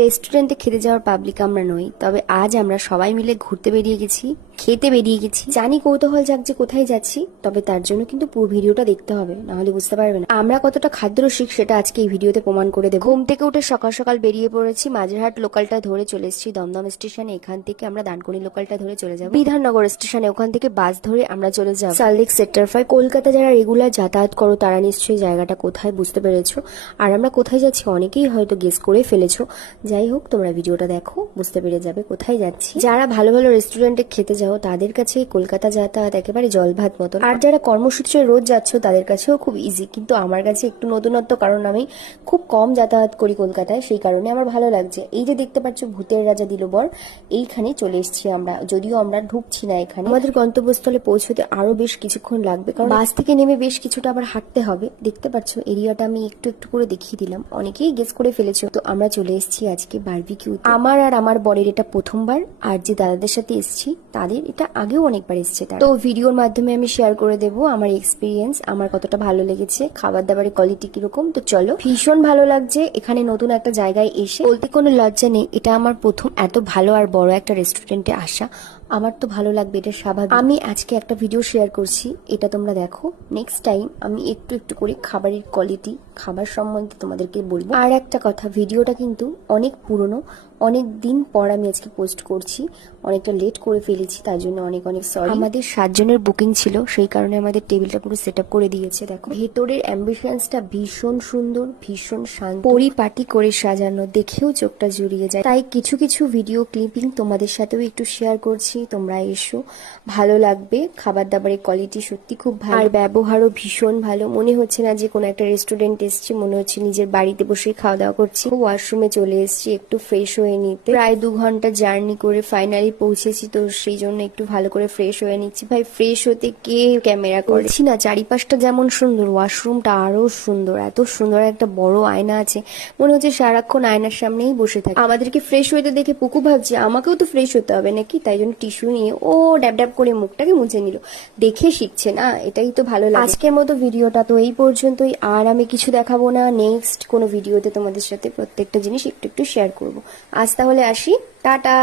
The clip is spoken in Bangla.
রেস্টুরেন্টে খেতে যাওয়ার পাবলিক আমরা নই, তবে আজ আমরা সবাই মিলে ঘুরতে বেরিয়ে গেছি, খেতে বেরিয়ে গেছি। জানি কৌতূহল জাগছে কোথায় যাচ্ছি, তবে তার জন্য কিন্তু পুরো ভিডিওটা দেখতে হবে, না হলে বুঝতে পারবে না আমরা কতটা খাদ্যরসিক, সেটা আজকে এই ভিডিওতে প্রমাণ করে দেবো। ঘুম থেকে উঠে সকাল সকাল বেরিয়ে পড়েছি, মাঝেরহাট লোকালটা ধরে চলে এসেছি দমদম স্টেশনে। এখান থেকে আমরা দানকুনি লোকালটা ধরে চলে যাবো বিধাননগর স্টেশনে, ওখান থেকে বাস ধরে আমরা চলে যাবো সল্টলেক সেক্টর 5। কলকাতা যারা রেগুলার যাতায়াত করো তারা নিশ্চয়ই জায়গাটা কোথায় বুঝতে পেরেছো, আর আমরা কোথায় যাচ্ছি অনেকেই হয়তো গেস করে ফেলেছো। যাই হোক, তোমরা ভিডিওটা দেখো, বুঝতে পেরে যাবে কোথায় যাচ্ছি। যারা ভালো ভালো রেস্টুরেন্টে খেতে যাও তাদের কাছে কলকাতা যাতায়াত একেবারে জল ভাত মতন, আর যারা কর্মসূত্রে রোজ যাচ্ছ তাদের কাছেও খুব ইজি, কিন্তু আমার কাছে একটু নতুনত্ব, কারণ আমি খুব কম যাতায়াত করি কলকাতায়, সেই কারণে আমার ভালো লাগছে। এই যে দেখতে পাচ্ছ ভূতের রাজা দিলবর, এইখানে চলে এসেছি আমরা, যদিও আমরা ঢুকছি না এখানে। আমাদের গন্তব্যস্থলে পৌঁছতে আরো বেশ কিছুক্ষণ লাগবে, কারণ বাস থেকে নেমে বেশ কিছুটা আবার হাঁটতে হবে। দেখতে পাচ্ছ এরিয়াটা আমি একটু একটু করে দেখিয়ে দিলাম, অনেকেই গেস করে ফেলেছো। তো আমরা চলে এসেছি আজকে বারবিকিউ। আমার আর আমার বরের এটা প্রথমবার, আর যে দাদাদের সাথে এসেছি তাদের এটা আগেও অনেকবার এসেছে। তো ভিডিওর মাধ্যমে আমি শেয়ার করে দেবো আমার এক্সপিরিয়েন্স, আমার কতটা ভালো লেগেছে, খাবার দাবারের কোয়ালিটি কিরকম। তো চলো, ভীষণ ভালো লাগছে এখানে নতুন একটা জায়গায় এসে, বলতে কোনো লজ্জা নেই, এটা আমার প্রথম এত ভালো আর বড় একটা রেস্টুরেন্টে আসা। আমার তো ভালো লাগবে, এটা স্বাভাবিক। আমি আজকে একটা ভিডিও শেয়ার করছি, এটা তোমরা দেখো। নেক্সট টাইম আমি একটু একটু করে খাবারের কোয়ালিটি, খাবার সম্বন্ধে তোমাদেরকে বলবো। আর একটা কথা, ভিডিওটা কিন্তু অনেক পুরনো, অনেক দিন পর আমি আজকে পোস্ট করছি, অনেকটা লেট করে ফেলেছি, তার জন্য অনেক অনেক সরি। আমাদের 7 জনের বুকিং ছিল, সেই কারণে আমাদের টেবিলটা পুরো সেট আপ করে দিয়েছে। দেখো ভেতরের অ্যাম্বিশনসটা ভীষণ সুন্দর, ভীষণ শান্ত, পরিপাটি করে সাজানো, দেখেও চোখটা জুড়িয়ে যায়। তাই কিছু কিছু ভিডিও ক্লিপিং তোমাদের সাথেও একটু শেয়ার করছি, তোমরা এসো, ভালো লাগবে। খাবার দাবারের কোয়ালিটি সত্যি খুব ভালো, আর ব্যবহারও ভীষণ ভালো। মনে হচ্ছে না যে কোনো একটা রেস্টুরেন্ট এসেছি, মনে হচ্ছে নিজের বাড়িতে বসে খাওয়া দাওয়া করছি। ওয়াশরুমে চলে এসেছি একটু ফ্রেশ হয়ে নিতে, প্রায় 2 ঘন্টা জার্নি করে ফাইনালি পৌঁছেছি, তো সেই জন্য একটু ভালো করে ফ্রেশ হয়ে নিচ্ছি। ভাই ফ্রেশ হতে কে ক্যামেরা করছি না, চারিপাশটা যেমন সুন্দর, ওয়াশরুমটা আরো সুন্দর, এত সুন্দর একটা বড় আয়না আছে, মনে হচ্ছে সারাক্ষণ আয়নার সামনেই বসে থাকে। আমাদেরকে ফ্রেশ হইতে দেখে পুকু ভাবছি আমাকেও তো ফ্রেশ হতে হবে নাকি, তাই জন্য টিস্যু নিয়ে ও ড্যাব ড্যাব করে মুখটাকে মুছে নিল। দেখে শিখছে না, এটাই তো ভালো লাগে। আজকের মতো ভিডিওটা তো এই পর্যন্তই, আর আমি কিছু দেখাবো না। নেক্সট কোনো ভিডিওতে তোমাদের সাথে প্রত্যেকটা জিনিস একটু একটু শেয়ার করব। আজ তাহলে আসি, টাটা।